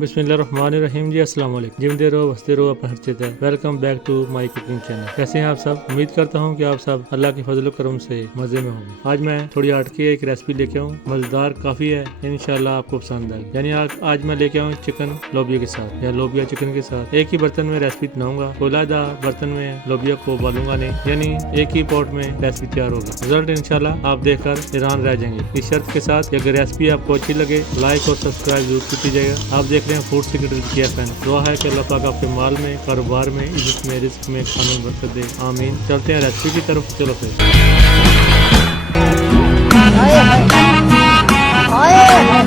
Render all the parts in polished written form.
बिस्मिल्लाहिर्रहमानिर्रहीम जी, अस्सलाम वालेकुम। जिमते रहो, बसते रहो, अपना हर चीज़ है। Welcome back to my cooking channel. कैसे हैं आप सब? उम्मीद करता हूं कि आप सब अल्लाह के फजल करम से मजे में होंगे। आज मैं थोड़ी हट के एक रेसिपी लेके आऊँ, मजेदार काफी है, इंशाल्लाह आपको पसंद आएगी। यानी आज मैं लेके आऊँ चिकन लोबिया के साथ या लोबिया चिकन के साथ। एक ही बर्तन में रेसिपी बनाऊंगा, कोलादा बर्तन में लोबिया को उबालूंगा नहीं, यानी एक ही पॉट में रेसिपी तैयार होगी। रिजल्ट इंशाल्लाह आप देखकर हैरान रह जाएंगे। इस शर्त के साथ कि अगर रेसिपी आपको अच्छी लगे, लाइक और सब्सक्राइब जरूर कीजिएगा। आप देख रहे हैं फूड सीक्रेट विद KFN। दुआ है कि अल्लाह पाक आपके माल में, कारोबार में, इज्जत में, रिस्क में, खाने में बरकत दे। आमीन। चलते हैं रेसिपी की तरफ। चलो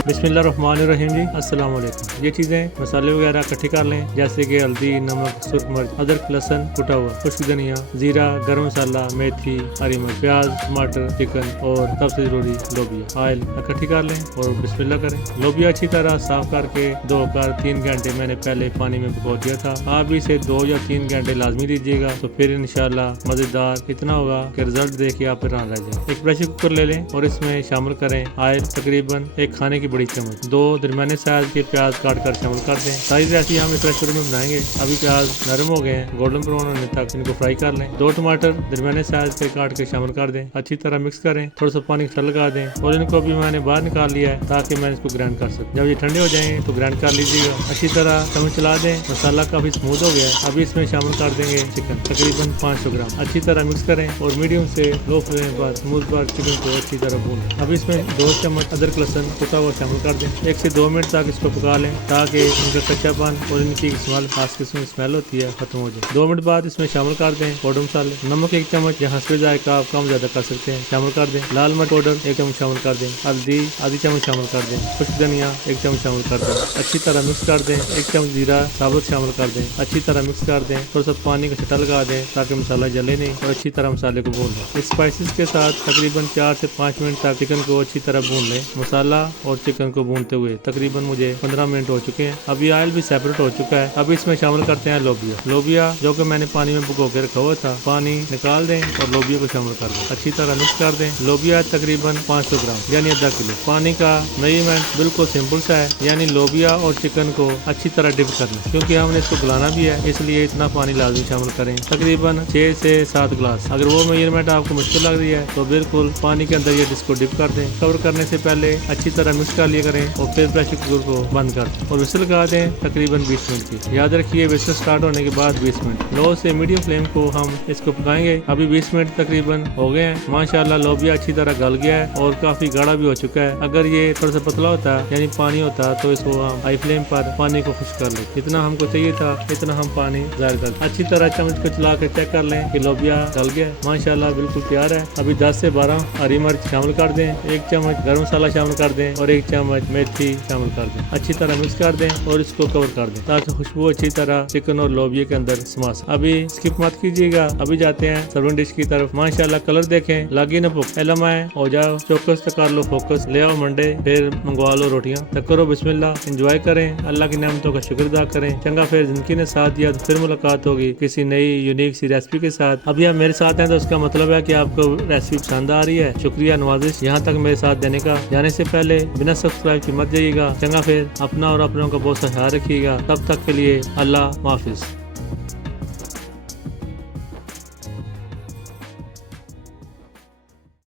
बिस्मिल्लाहिर्रहमानिर्रहीम जी, अस्सलाम वालेकुम। ये चीज़ें मसाले वगैरह इकट्ठे कर लें, जैसे कि हल्दी, नमक, सुर्ख मिर्च, अदरक, लहसुन कुटा हुआ, खुश्क धनिया, जीरा, गरम मसाला, मेथी, हरी मिर्च, प्याज, टमाटर, चिकन और सबसे जरूरी लोबिया। ऑयल इकट्ठी कर लें और बिस्मिल्लाह करें। लोबिया अच्छी तरह साफ करके धोकर 3 घंटे मैंने पहले पानी में भिगो दिया था। आप भी इसे 2 या 3 घंटे लाजमी दीजिएगा, तो फिर इंशाल्लाह मजेदार इतना होगा कि रिजल्ट देख के आप हैरान रह जाए। एक प्रेशर कुकर ले लें और इसमें शामिल करें ऑयल, तकरीबन 1 खाने की बड़ी चम्मच। 2 दरमियाने साइज के प्याज काट कर शामिल कर दें। सारी रेसिपी हम इस रेस्टोरेंट में बनाएंगे। अभी प्याज नरम हो गए हैं, गोल्डन ब्राउन होने तक इनको फ्राई कर लें। 2 टमाटर दरमियाने साइज के काट के शामिल कर दें। अच्छी तरह मिक्स करें, थोड़ा सा पानी का लगा दें और इनको भी मैंने बाहर निकाल लिया है ताकि मैं इसको ग्राइंड कर सकूं। जब ये ठंडे हो जाएंगे तो ग्राइंड कर लीजिएगा। अच्छी तरह चम्मच चला दें। मसाला काफी स्मूथ हो गया है। अभी इसमें शामिल कर देंगे चिकन, तकरीबन 500 ग्राम। अच्छी तरह मिक्स करें और मीडियम से लो फ्लेम पर स्मूथ पर चिकन को अच्छी तरह भून लें। अभी इसमें 2 चम्मच अदरक लहसुन कुटा हुआ शामिल कर दें। 1 से 2 मिनट तक इसको पका लें ताकि इनका कच्चापन और इनकी स्मेल, खास किस्म स्मेल होती है, खत्म हो जाए। 2 मिनट बाद इसमें शामिल कर दें पाउडर मसाले। नमक 1 चम्मच, यहाँ से जायका आप कम ज्यादा कर सकते हैं, शामिल कर दें। लाल मिर्च पाउडर 1 चम्मच शामिल कर दें। हल्दी आधी चम्मच शामिल कर दें। खुश्क धनिया 1 चम्मच शामिल कर दें। अच्छी तरह मिक्स कर दें। 1 चम्मच जीरा साबुत शामिल कर दें। अच्छी तरह मिक्स कर दें। थोड़ा सा पानी का छटा लगा दें ताकि मसाला जले नहीं और अच्छी तरह मसाले को भून लें। इस स्पाइसेस के साथ तकरीबन 4 से 5 मिनट तक चिकन को अच्छी तरह भून लें। मसाला और चिकन को भूनते हुए तकरीबन मुझे 15 मिनट हो चुके हैं। अभी ऑयल भी सेपरेट हो चुका है। अभी इसमें शामिल करते हैं लोबिया जो कि मैंने पानी में भिगो के रखा हुआ था। पानी निकाल दें और लोबिया को शामिल कर दें। अच्छी तरह मिक्स कर दें। लोबिया तकरीबन 500 ग्राम यानी आधा किलो। पानी का मेजरमेंट बिल्कुल सिंपल सा है, यानी लोबिया और चिकन को अच्छी तरह डिप कर लें, क्योंकि हमने इसको गलाना भी है, इसलिए इतना पानी लाजमी शामिल करें, तकरीबन 6 से 7 ग्लास। अगर वो मेजरमेंट आपको मुश्किल लग रही है तो बिल्कुल पानी के अंदर ये डिस्को डिप कर दें। कवर करने से पहले अच्छी तरह मिक्स कर लिया करें और फिर प्रेशर कुकर को बंद कर दें और विसल लगा दें तकरीबन 20 मिनट की। याद रखिए विसल स्टार्ट होने के बाद 20 मिनट लो से मीडियम फ्लेम को हम इसको पकाएंगे। अभी 20 मिनट तकरीबन हो गए हैं। माशाल्लाह लोबिया अच्छी तरह गल गया है और काफी गाढ़ा भी हो चुका है। अगर ये थोड़ा सा पतला होता है यानी पानी होता तो इसको हम हाई फ्लेम पर पानी को खुश्क कर लें। जितना हमको चाहिए था इतना हम पानी जाहिर कर दें। अच्छी तरह चम्मच को चला कर चेक कर लें कि लोबिया गल गया है। माशाल्लाह बिल्कुल तैयार है। अभी 10 से 12 हरी मिर्च शामिल कर दें। 1 चम्मच गरम मसाला शामिल कर दें और 1 चम्मच मेथी शामिल कर दें। अच्छी तरह मिक्स कर दें और इसको कवर कर दें ताकि खुशबू अच्छी तरह चिकन और लोबिया के अंदर समा सके। अभी स्किप मत कीजिएगा। अभी जाते हैं सर्विंग डिश की तरफ। माशाल्लाह कलर देखें, लागी न भूख एलम आए हो जाओ, चौकस तक कर लो फोकस, ले आओ मंडे, फिर मंगवा लो रोटियां। तक करो बिस्मिल्लाह, एंजॉय करें, अल्लाह की नेमतों का शुक्र अदा करें। चंगा फिर जिंदगी ने साथ दिया तो फिर मुलाकात होगी किसी नई यूनिक सी रेसिपी के साथ। अभी आप मेरे साथ हैं तो उसका मतलब है कि आपको रेसिपी पसंद आ रही है। शुक्रिया नवाजिश यहाँ तक मेरे साथ देने का। जाने से पहले बिना सब्सक्राइब के मत जाइएगा। चंगा फिर अपना और अपनों का बहुत सा ख्याल रखिएगा। तब तक के लिए अल्लाह हाफिज।